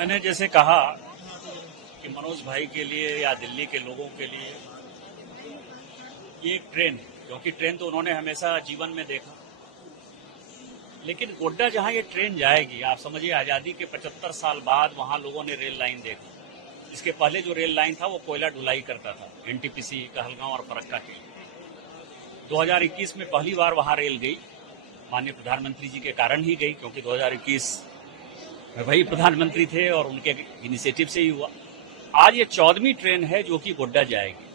मैंने जैसे कहा कि मनोज भाई के लिए या दिल्ली के लोगों के लिए ये एक ट्रेन है, क्योंकि ट्रेन तो उन्होंने हमेशा जीवन में देखा। लेकिन गोड्डा जहां ये ट्रेन जाएगी, आप समझिए आजादी के 75 साल बाद वहां लोगों ने रेल लाइन देखा। इसके पहले जो रेल लाइन था वो कोयला ढुलाई करता था, एनटीपीसी, कहलगांव और फरक्का के लिए। 2021 में पहली बार वहां रेल गई, माननीय प्रधानमंत्री जी के कारण ही गई, क्योंकि 2021 में वही प्रधानमंत्री थे और उनके इनिशिएटिव से ही हुआ। आज ये 14वीं ट्रेन है जो कि गोड्डा जाएगी।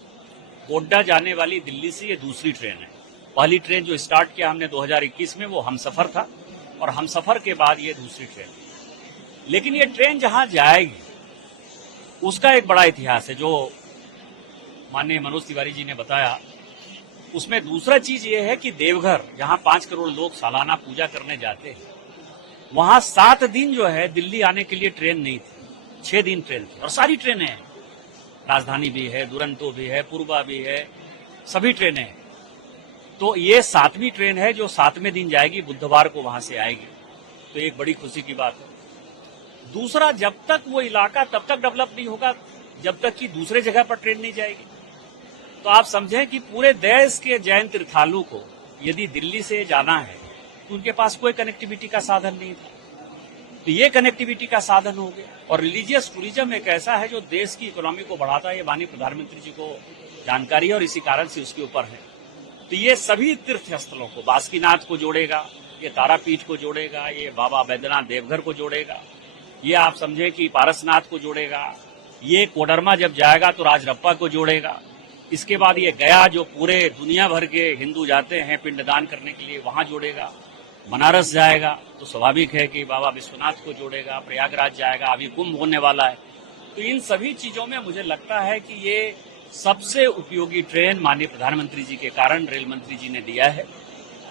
गोड्डा जाने वाली दिल्ली से ये दूसरी ट्रेन है। पहली ट्रेन जो स्टार्ट किया हमने 2021 में वो हमसफर था, और हमसफर के बाद ये दूसरी ट्रेन। लेकिन ये ट्रेन जहां जाएगी उसका एक बड़ा इतिहास है, जो माननीय मनोज तिवारी जी ने बताया। उसमें दूसरा चीज ये है कि देवघर, जहां 5 करोड़ लोग सालाना पूजा करने जाते हैं, वहां 7 दिन जो है दिल्ली आने के लिए ट्रेन नहीं थी, 6 दिन ट्रेन थी। और सारी ट्रेनें हैं, राजधानी भी है, दुरंतो भी है, पूर्वा भी है, सभी ट्रेनें हैं। तो ये 7वीं ट्रेन है जो 7वें दिन जाएगी, बुधवार को वहां से आएगी। तो एक बड़ी खुशी की बात है। दूसरा, जब तक वो इलाका तब तक डेवलप नहीं होगा जब तक कि दूसरे जगह पर ट्रेन नहीं जाएगी। तो आप समझें कि पूरे देश के जैन तीर्थालु को यदि दिल्ली से जाना है तो उनके पास कोई कनेक्टिविटी का साधन नहीं था, तो ये कनेक्टिविटी का साधन हो गया। और रिलीजियस टूरिज्म एक ऐसा है जो देश की इकोनॉमी को बढ़ाता है, ये माननीय प्रधानमंत्री जी को जानकारी है और इसी कारण से उसके ऊपर है। तो ये सभी तीर्थ स्थलों को, बासुकीनाथ को जोड़ेगा, ये तारापीठ को जोड़ेगा, ये बाबा बैद्यनाथ देवघर को जोड़ेगा, ये आप समझें कि पारसनाथ को जोड़ेगा, ये कोडरमा जब जाएगा तो राजरप्पा को जोड़ेगा। इसके बाद ये गया, जो पूरे दुनिया भर के हिंदू जाते हैं पिंडदान करने के लिए, वहां जोड़ेगा। बनारस जाएगा तो स्वाभाविक है कि बाबा विश्वनाथ को जोड़ेगा। प्रयागराज जाएगा, अभी कुंभ होने वाला है। तो इन सभी चीजों में मुझे लगता है कि ये सबसे उपयोगी ट्रेन माननीय प्रधानमंत्री जी के कारण रेल मंत्री जी ने दिया है।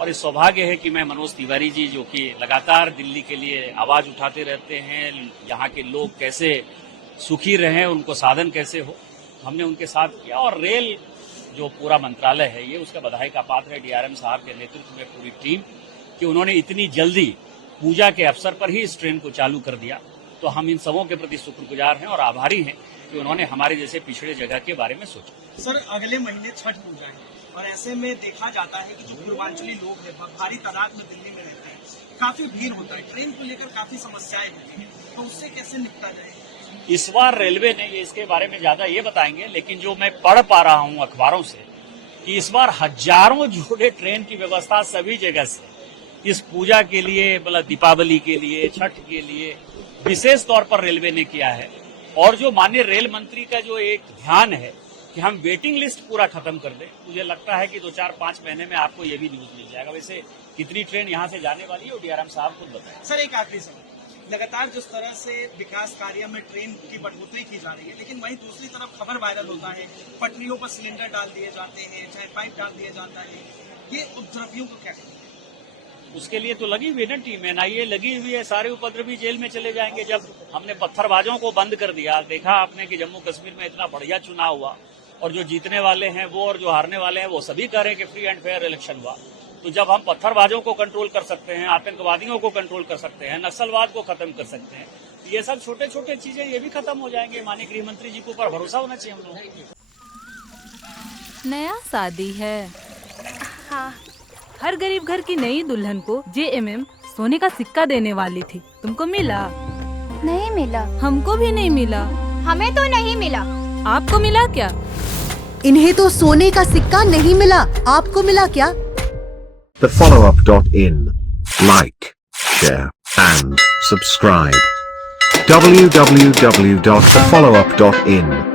और इस सौभाग्य है कि मैं मनोज तिवारी जी, जो कि लगातार दिल्ली के लिए आवाज उठाते रहते हैं, यहाँ के लोग कैसे सुखी रहें, उनको साधन कैसे हो, हमने उनके साथ किया। और रेल जो पूरा मंत्रालय है ये उसका बधाई का पात्र है डीआरएम साहब के नेतृत्व में पूरी टीम, कि उन्होंने इतनी जल्दी पूजा के अवसर पर ही इस ट्रेन को चालू कर दिया। तो हम इन सबों के प्रति शुक्रगुजार हैं और आभारी हैं कि उन्होंने हमारे जैसे पिछड़े जगह के बारे में सोचा। सर, अगले महीने छठ पूजा है और ऐसे में देखा जाता है कि जो पूर्वांचली लोग हैं भारी तादाद में दिल्ली में रहते हैं, काफी भीड़ होता है, ट्रेन को लेकर काफी समस्याएं होती हैं, तो उससे कैसे निपटा जाए? इस बार रेलवे ने, ये इसके बारे में ज्यादा ये बताएंगे, लेकिन जो मैं पढ़ पा रहा हूँ अखबारों से कि इस बार हजारों जोड़े ट्रेन की व्यवस्था सभी जगह से इस पूजा के लिए, मतलब दीपावली के लिए, छठ के लिए विशेष तौर पर रेलवे ने किया है। और जो माननीय रेल मंत्री का जो एक ध्यान है कि हम वेटिंग लिस्ट पूरा खत्म कर दें, मुझे लगता है कि 2-4-5 महीने में आपको ये भी न्यूज मिल जाएगा। वैसे कितनी ट्रेन यहाँ से जाने वाली है वो डीआरएम साहब खुद बताएं। सर, एक आखिरी सवाल, लगातार जिस तरह से विकास कार्य में ट्रेन की बढ़ोतरी की जा रही है, लेकिन वहीं दूसरी तरफ खबर वायरल होता है पटरियों पर सिलेंडर डाल दिए जाते हैं, चाहे पाइप डाल दिया जाता है, ये उपद्रवियों को क्या करें? उसके लिए तो लगी हुई ना टीम, एनआईए लगी हुई है, सारे उपद्रवी जेल में चले जाएंगे। जब हमने पत्थरबाजों को बंद कर दिया, देखा आपने कि जम्मू कश्मीर में इतना बढ़िया चुनाव हुआ और जो जीतने वाले हैं वो और जो हारने वाले हैं वो सभी कह रहे हैं कि फ्री एंड फेयर इलेक्शन हुआ। तो जब हम पत्थरबाजों को कंट्रोल कर सकते हैं, आतंकवादियों को कंट्रोल कर सकते हैं, नक्सलवाद को खत्म कर सकते हैं, ये सब छोटे छोटे चीजें ये भी खत्म हो जाएंगे। माननीय गृह मंत्री जी के ऊपर भरोसा होना चाहिए हम लोगों को। नया शादी है। हाँ। हर गरीब घर की नई दुल्हन को जेएमएम सोने का सिक्का देने वाली थी, तुमको मिला? नहीं मिला। हमको भी नहीं मिला। हमें तो नहीं मिला। आपको मिला क्या? इन्हें तो सोने का सिक्का नहीं मिला, आपको मिला क्या? TheFollowUp.in. Like, share and subscribe. www.thefollowup.in